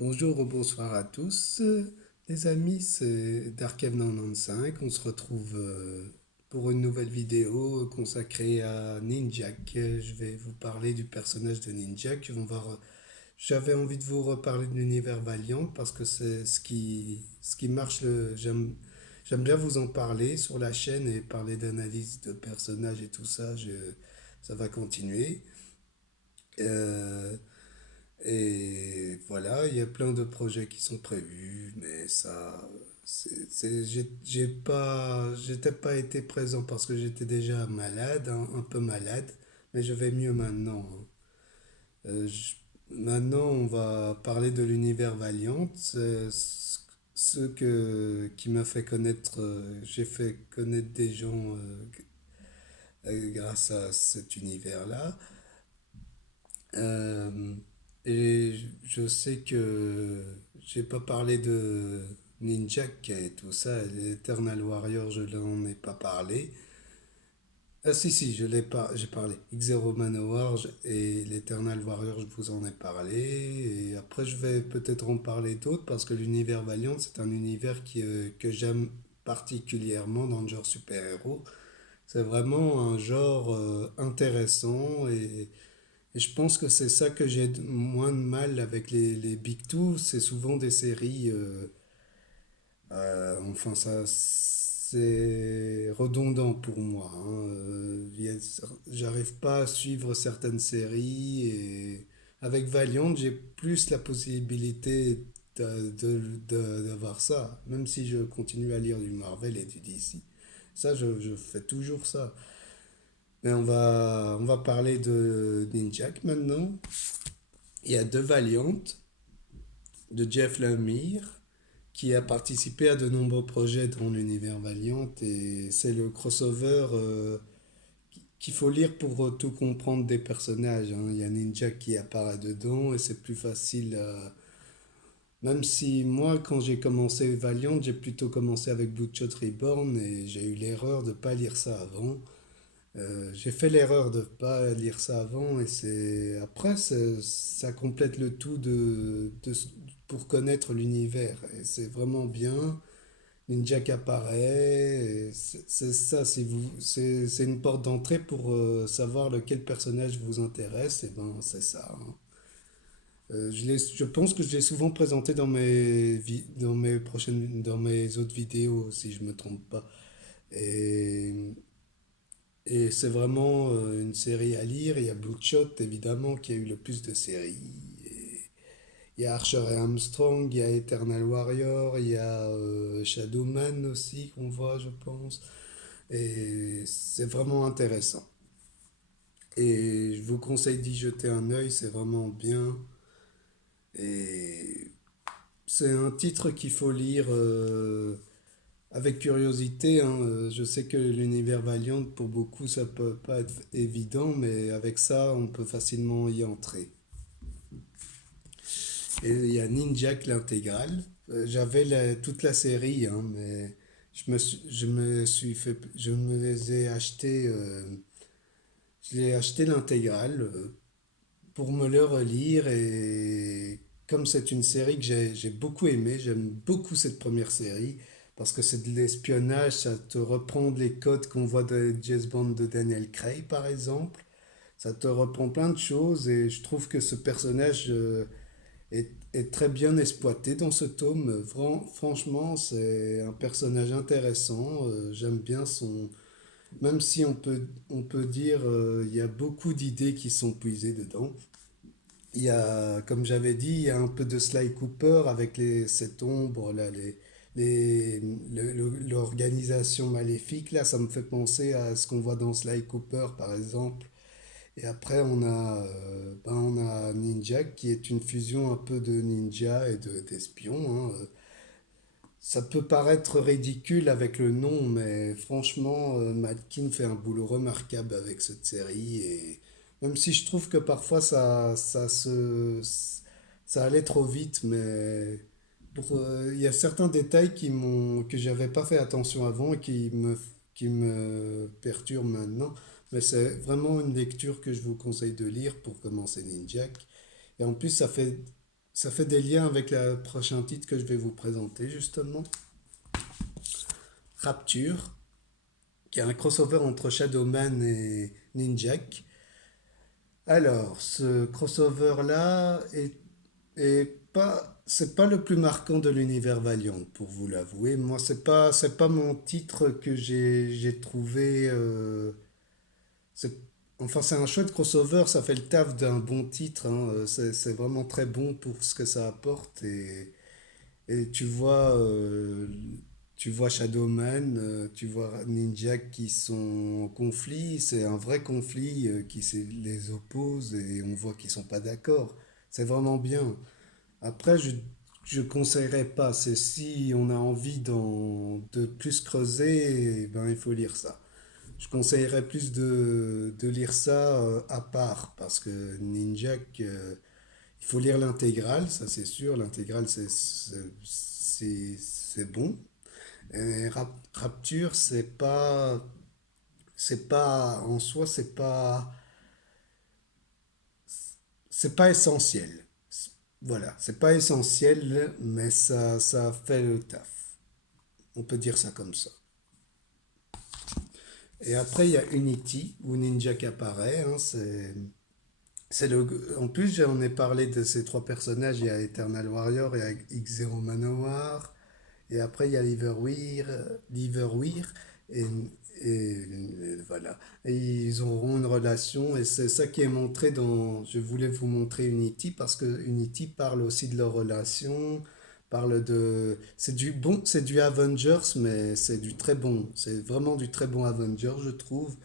Bonjour ou bonsoir à tous. Les amis, c'est Darkev95. On se retrouve pour une nouvelle vidéo consacrée à Ninjak. Je vais vous parler du personnage de Ninjak. J'avais envie de vous reparler de l'univers Valiant parce que c'est ce qui marche. J'aime bien vous en parler sur la chaîne et parler d'analyse de personnages et tout ça. Ça va continuer. Euh, Et voilà, il y a plein de projets qui sont prévus, mais j'étais pas été présent parce que j'étais déjà malade, un peu malade, mais je vais mieux maintenant, hein. Maintenant, on va parler de l'univers Valiant, qui m'a fait connaître, j'ai fait connaître des gens grâce à cet univers-là. Euh, et je sais que j'ai pas parlé de Ninjak et tout ça, l'Eternal Warrior, je n'en ai pas parlé. Ah si si, j'ai parlé. X-Zero Manowar et l'Eternal Warrior, je vous en ai parlé. Et après, je vais peut-être en parler d'autres parce que l'univers Valiant, c'est un univers que j'aime particulièrement dans le genre super-héros. C'est vraiment un genre intéressant et je pense que c'est ça que j'ai moins de mal avec les Big Two. C'est souvent des séries. Enfin, ça, c'est redondant pour moi, hein. J'arrive pas à suivre certaines séries. Et avec Valiant, j'ai plus la possibilité d'avoir ça. Même si je continue à lire du Marvel et du DC. Ça, je fais toujours ça. Mais on va parler de Ninjak maintenant. Il y a deux variantes de Jeff Lemire qui a participé à de nombreux projets dans l'univers Valiant et c'est le crossover qu'il faut lire pour tout comprendre des personnages, hein. Il y a Ninja qui apparaît dedans et c'est plus facile. Même si moi, quand j'ai commencé Valiant, j'ai plutôt commencé avec Bloodshot Reborn et j'ai eu l'erreur de ne pas lire ça avant. J'ai fait l'erreur de pas lire ça avant et c'est après ça complète le tout pour connaître l'univers et c'est vraiment bien. Ninja qui apparaît, et c'est ça, c'est une porte d'entrée pour savoir lequel personnage vous intéresse, et ben c'est ça, hein. Je pense que je l'ai souvent présenté dans mes autres vidéos, si je me trompe pas. Et et c'est vraiment une série à lire. Il y a Bloodshot, évidemment, qui a eu le plus de séries. Et il y a Archer et Armstrong, il y a Eternal Warrior, il y a Shadowman aussi, qu'on voit, je pense. Et c'est vraiment intéressant. Et je vous conseille d'y jeter un œil, c'est vraiment bien. Et c'est un titre qu'il faut lire avec curiosité, hein. Je sais que l'univers Valiant, pour beaucoup, ça peut pas être évident, mais avec ça, on peut facilement y entrer. Et il y a Ninjak l'intégrale. J'avais toute la série, hein, mais je me les ai achetés, je l'ai acheté l'intégrale pour me le relire et comme c'est une série que j'ai beaucoup aimée, j'aime beaucoup cette première série parce que c'est de l'espionnage, ça te reprend les codes qu'on voit de James Bond de Daniel Craig par exemple, ça te reprend plein de choses et je trouve que ce personnage est très bien exploité dans ce tome. Franchement, c'est un personnage intéressant, j'aime bien son... Même si on peut dire il y a beaucoup d'idées qui sont puisées dedans. Il y a, comme j'avais dit, il y a un peu de Sly Cooper avec cette ombre, là, l'organisation maléfique. Là, ça me fait penser à ce qu'on voit dans Sly Cooper, par exemple. Et après, on a Ninja, qui est une fusion un peu de ninja et d'espion, hein. Ça peut paraître ridicule avec le nom, mais franchement, Malkin fait un boulot remarquable avec cette série. Et même si je trouve que parfois ça allait trop vite, mais il y a certains détails que j'avais pas fait attention avant et qui me perturbent maintenant. Mais c'est vraiment une lecture que je vous conseille de lire pour commencer Ninjak. Et en plus, ça fait des liens avec le prochain titre que je vais vous présenter justement. Rapture, qui est un crossover entre Shadowman et Ninjak. Alors, ce crossover-là est pas, c'est pas le plus marquant de l'univers Valiant, pour vous l'avouer. Moi, c'est pas mon titre que j'ai trouvé. C'est, enfin, c'est un chouette crossover, ça fait le taf d'un bon titre, hein. C'est vraiment très bon pour ce que ça apporte. Et tu vois Shadowman, tu vois Ninja qui sont en conflit. C'est un vrai conflit les oppose et on voit qu'ils sont pas d'accord. C'est vraiment bien. Après, je conseillerais pas. C'est si on a envie de plus creuser, eh ben, il faut lire ça. Je conseillerais plus de lire ça à part parce que il faut lire l'intégrale, ça c'est sûr. L'intégrale c'est bon. Et Rapture, c'est pas en soi, c'est pas essentiel. Voilà, c'est pas essentiel, mais ça fait le taf. On peut dire ça comme ça. Et après, il y a Unity, où Ninja qui apparaît, hein, c'est le, en plus, j'en ai parlé de ces trois personnages. Il y a Eternal Warrior, il y a X-Zero Manowar, et après il y a Liverweir et, voilà. Et ils auront une relation, et c'est ça qui est montré dans. Je voulais vous montrer Unity parce que Unity parle aussi de leur relation, parle de. C'est du bon, c'est du Avengers, mais c'est du très bon. C'est vraiment du très bon Avengers, je trouve.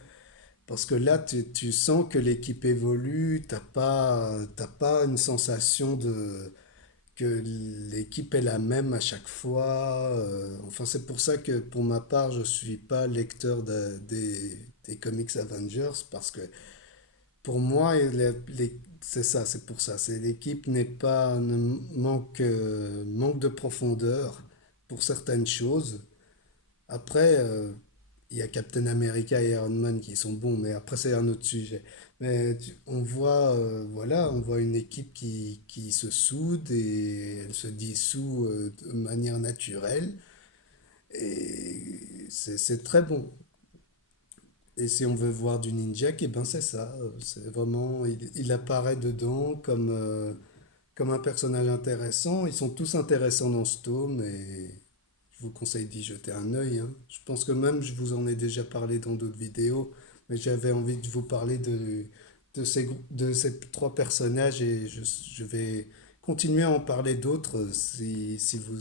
Parce que là, tu sens que l'équipe évolue, t'as pas une sensation que l'équipe est la même à chaque fois. Enfin, c'est pour ça que pour ma part, je suis pas lecteur des comics Avengers, parce que pour moi, c'est ça, c'est pour ça. C'est l'équipe n'est pas ne manque de profondeur pour certaines choses. Après, il y a Captain America et Iron Man qui sont bons, mais après c'est un autre sujet. Mais on voit, voilà, on voit une équipe qui se soude et elle se dissout de manière naturelle. Et c'est très bon. Et si on veut voir du ninja, eh ben c'est ça. C'est vraiment, il apparaît dedans comme un personnage intéressant. Ils sont tous intéressants dans ce tome et je vous conseille d'y jeter un œil, hein. Je pense que même je vous en ai déjà parlé dans d'autres vidéos, mais j'avais envie de vous parler de ces trois personnages et je vais continuer à en parler d'autres si vous...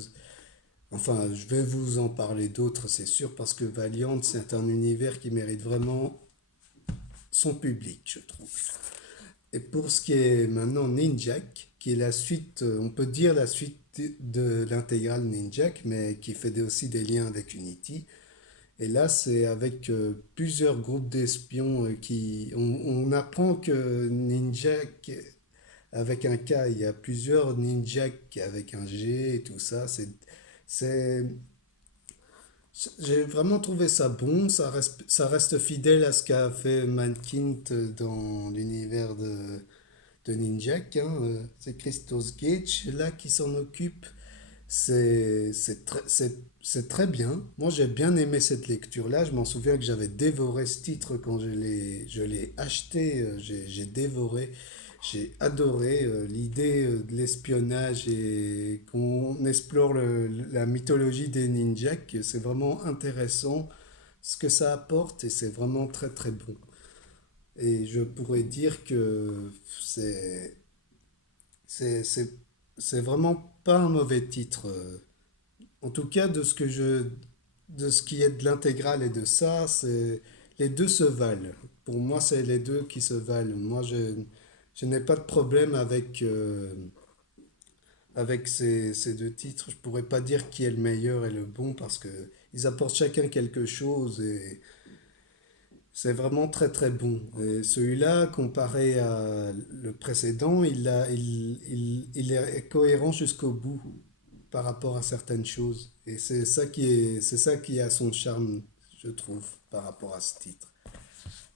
Enfin, je vais vous en parler d'autres, c'est sûr, parce que Valiant, c'est un univers qui mérite vraiment son public, je trouve. Et pour ce qui est maintenant Ninjak, qui est la suite, on peut dire la suite de l'intégrale Ninjak, mais qui fait aussi des liens avec Unity. Et là, c'est avec plusieurs groupes d'espions on apprend que Ninjak, avec un K, il y a plusieurs Ninjak avec un G et tout ça. C'est, j'ai vraiment trouvé ça bon, ça reste fidèle à ce qu'a fait Mankind dans l'univers de Ninjak, hein. C'est Christos Gage là qui s'en occupe. C'est très bien. Moi, j'ai bien aimé cette lecture-là. Je m'en souviens que j'avais dévoré ce titre quand je l'ai acheté. J'ai dévoré. J'ai adoré l'idée de l'espionnage et qu'on explore la mythologie des ninjas. C'est vraiment intéressant ce que ça apporte et c'est vraiment très très bon. Et je pourrais dire que c'est c'est c'est c'est vraiment pas un mauvais titre. En tout cas, de ce qui est de l'intégrale et de ça, c'est les deux se valent. Pour moi, c'est les deux qui se valent. Je n'ai pas de problème avec ces deux titres. Je pourrais pas dire qui est le meilleur et le bon parce que ils apportent chacun quelque chose et c'est vraiment très très bon. Et celui-là, comparé à le précédent, il est cohérent jusqu'au bout par rapport à certaines choses. Et c'est ça qui a son charme, je trouve, par rapport à ce titre.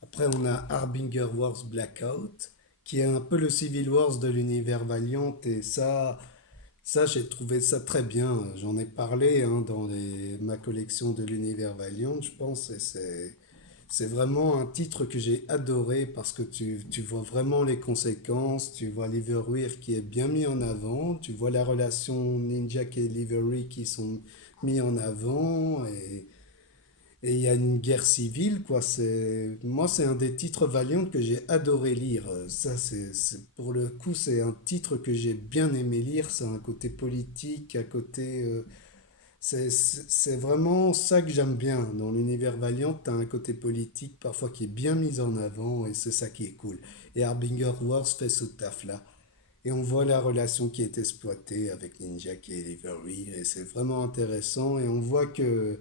Après, on a Harbinger Wars Blackout, qui est un peu le Civil Wars de l'univers Valiant. Et ça j'ai trouvé ça très bien. J'en ai parlé hein, dans ma collection de l'univers Valiant, je pense. Et c'est vraiment un titre que j'ai adoré parce que tu vois vraiment les conséquences. Tu vois Liverwheel qui est bien mis en avant. Tu vois la relation Ninjak et Livery qui sont mis en avant. Et il y a une guerre civile, quoi. Moi, c'est un des titres Valiant que j'ai adoré lire. Ça, pour le coup, c'est un titre que j'ai bien aimé lire. C'est un côté politique, à côté. C'est vraiment ça que j'aime bien. Dans l'univers Valiant, tu as un côté politique parfois qui est bien mis en avant et c'est ça qui est cool. Et Harbinger Wars fait ce taf-là. Et on voit la relation qui est exploitée avec Ninja et Livery et c'est vraiment intéressant. Et on voit que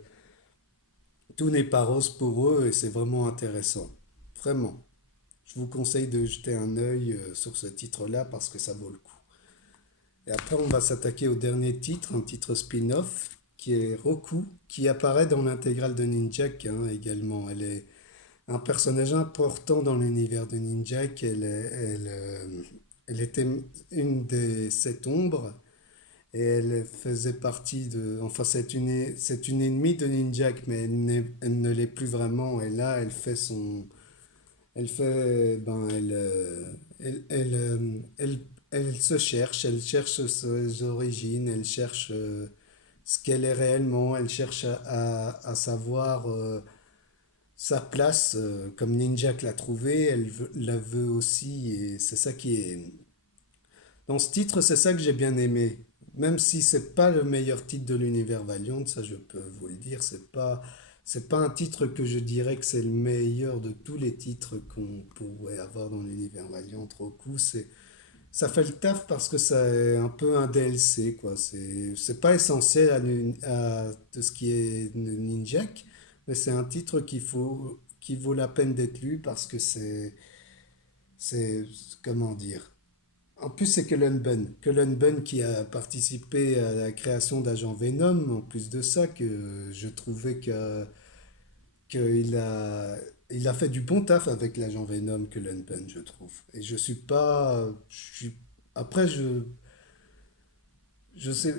tout n'est pas rose pour eux et c'est vraiment intéressant. Vraiment. Je vous conseille de jeter un œil sur ce titre-là parce que ça vaut le coup. Et après, on va s'attaquer au dernier titre, un titre spin-off qui est Roku, qui apparaît dans l'intégrale de Ninjak hein, également. Elle est un personnage important dans l'univers de Ninjak. Elle était une des sept ombres et elle faisait partie de. Enfin, c'est une ennemie de Ninjak, mais elle ne l'est plus vraiment. Et là, elle fait son. Elle fait. Ben, elle se cherche, elle cherche ses origines, elle cherche ce qu'elle est réellement, elle cherche à savoir sa place, comme Ninjak l'a trouvée, la veut aussi, et c'est ça qui est. Dans ce titre, c'est ça que j'ai bien aimé. Même si c'est pas le meilleur titre de l'univers Valiant, ça je peux vous le dire, c'est pas un titre que je dirais que c'est le meilleur de tous les titres qu'on pourrait avoir dans l'univers Valiant. Roku, ça fait le taf parce que c'est un peu un DLC, quoi. C'est pas essentiel à de ce qui est Ninjak, mais c'est un titre qui vaut la peine d'être lu parce que c'est, comment dire. En plus, c'est Cullen Bunn. Cullen Bunn qui a participé à la création d'Agent Venom. En plus de ça, que je trouvais il a fait du bon taf avec l'Agent Venom, Cullen Bunn, je trouve. Et je suis pas. Après, je sais,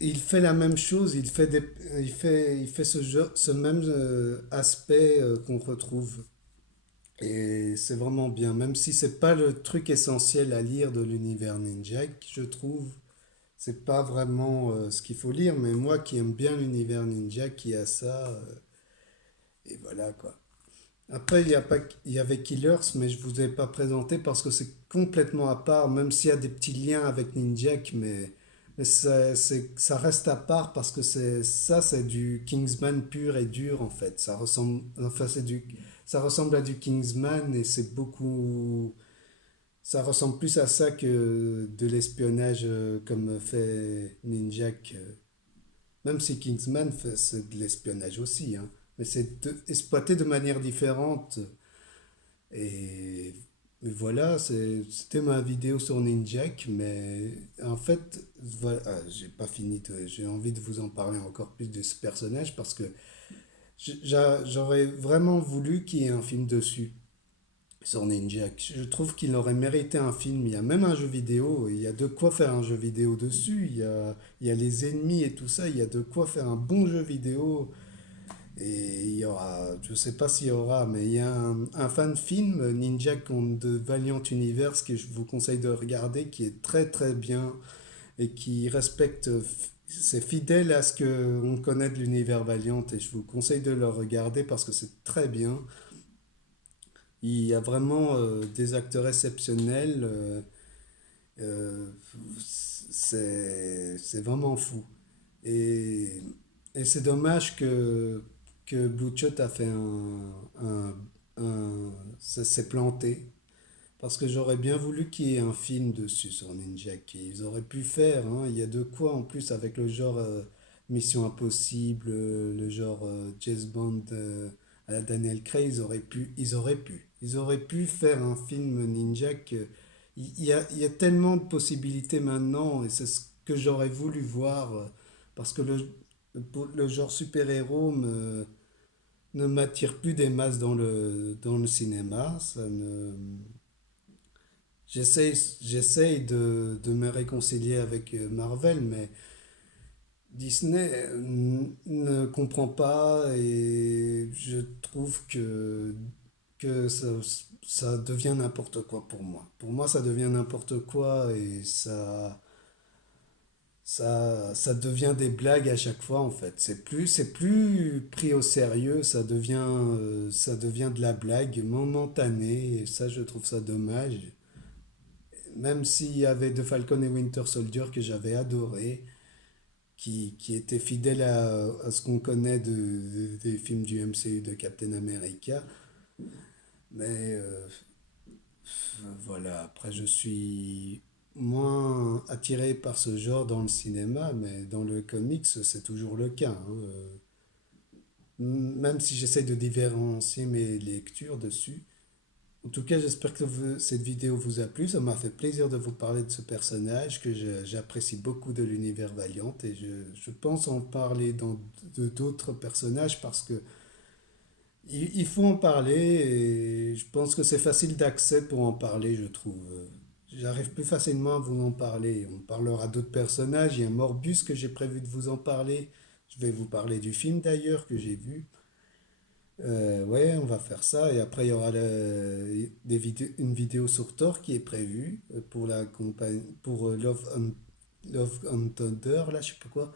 il fait la même chose, il fait ce même aspect qu'on retrouve. Et c'est vraiment bien, même si c'est pas le truc essentiel à lire de l'univers Ninja, je trouve, c'est pas vraiment ce qu'il faut lire, mais moi qui aime bien l'univers Ninja, qui a ça, et voilà quoi. Après, il y avait Killers, mais je vous ai pas présenté parce que c'est complètement à part, même s'il y a des petits liens avec Ninjak, mais ça reste à part parce que c'est du Kingsman pur et dur en fait. Enfin, ça ressemble à du Kingsman et c'est beaucoup, ça ressemble plus à ça que de l'espionnage comme fait Ninjak. Même si Kingsman c'est de l'espionnage aussi, hein. Mais exploité de manière différente. Et, et voilà, c'était ma vidéo sur Ninjak, mais en fait, voilà, j'ai pas fini j'ai envie de vous en parler encore plus de ce personnage parce que j'aurais vraiment voulu qu'il y ait un film dessus sur Ninjak. Je trouve qu'il aurait mérité un film. Il y a même un jeu vidéo, il y a de quoi faire un jeu vidéo dessus. Il y a les ennemis et tout ça, il y a de quoi faire un bon jeu vidéo. Et il y aura, je sais pas s'il y aura, mais il y a un fan film, Ninja contre de Valiant Universe, que je vous conseille de regarder, qui est très très bien et qui respecte, c'est fidèle à ce que on connaît de l'univers Valiant et je vous conseille de le regarder parce que c'est très bien. Il y a vraiment des acteurs exceptionnels, euh, c'est vraiment fou. Et, et c'est dommage que Blue Shot a fait ça s'est planté. Parce que j'aurais bien voulu qu'il y ait un film dessus sur Ninja qu'ils auraient pu faire. Hein. Il y a de quoi en plus avec le genre Mission Impossible, le genre James Bond à la Daniel Craig. Ils auraient pu faire un film Ninja il y a tellement de possibilités maintenant et c'est ce que j'aurais voulu voir parce que le genre super-héros ne m'attire plus des masses dans le cinéma. j'essaye, j'essaye de me réconcilier avec Marvel, mais Disney ne comprend pas et je trouve que ça devient n'importe quoi pour moi. Pour moi, ça devient n'importe quoi et ça devient des blagues à chaque fois en fait. C'est plus pris au sérieux, ça devient de la blague momentanée et ça, je trouve ça dommage. Même s'il y avait The Falcon et Winter Soldier que j'avais adoré, qui était fidèle à ce qu'on connaît des films du MCU de Captain America. Mais voilà, après je suis moins attiré par ce genre dans le cinéma, mais dans le comics c'est toujours le cas, hein. Même si j'essaie de différencier mes lectures dessus. En tout cas, j'espère que cette vidéo vous a plu. Ça m'a fait plaisir de vous parler de ce personnage que j'apprécie beaucoup de l'univers Valiant et je pense en parler de d'autres personnages parce que il faut en parler et je pense que c'est facile d'accès pour en parler, je trouve. J'arrive plus facilement à vous en parler. On parlera d'autres personnages. Il y a Morbus que j'ai prévu de vous en parler. Je vais vous parler du film d'ailleurs que j'ai vu. Ouais, on va faire ça. Et après, il y aura une vidéo sur Thor qui est prévue pour la campagne, pour Love and Thunder, là, je sais pas quoi.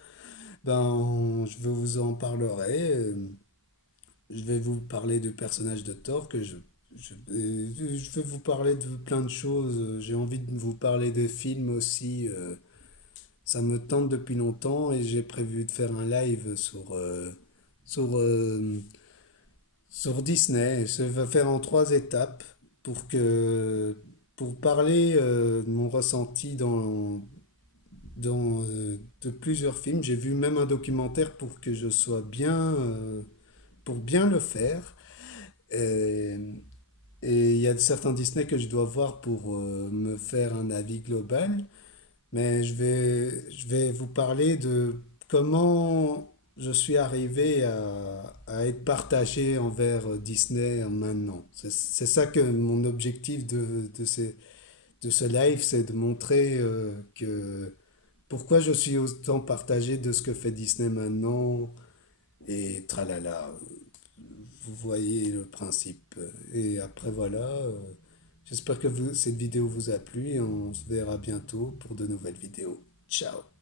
Ben, je vous en parlerai. Je vais vous parler du personnage de Thor je vais vous parler de plein de choses. J'ai envie de vous parler des films aussi. Ça me tente depuis longtemps et j'ai prévu de faire un live sur, euh, sur Disney. Je vais faire en trois étapes pour que, pour parler de mon ressenti de plusieurs films. J'ai vu même un documentaire pour que je sois bien, pour bien le faire. Et, et il y a certains Disney que je dois voir pour me faire un avis global. Mais je vais vous parler de comment je suis arrivé à être partagé envers Disney maintenant. C'est ça que mon objectif de ce live, c'est de montrer que pourquoi je suis autant partagé de ce que fait Disney maintenant et tralala. Vous voyez le principe. Et après voilà, j'espère que cette vidéo vous a plu et on se verra bientôt pour de nouvelles vidéos. Ciao!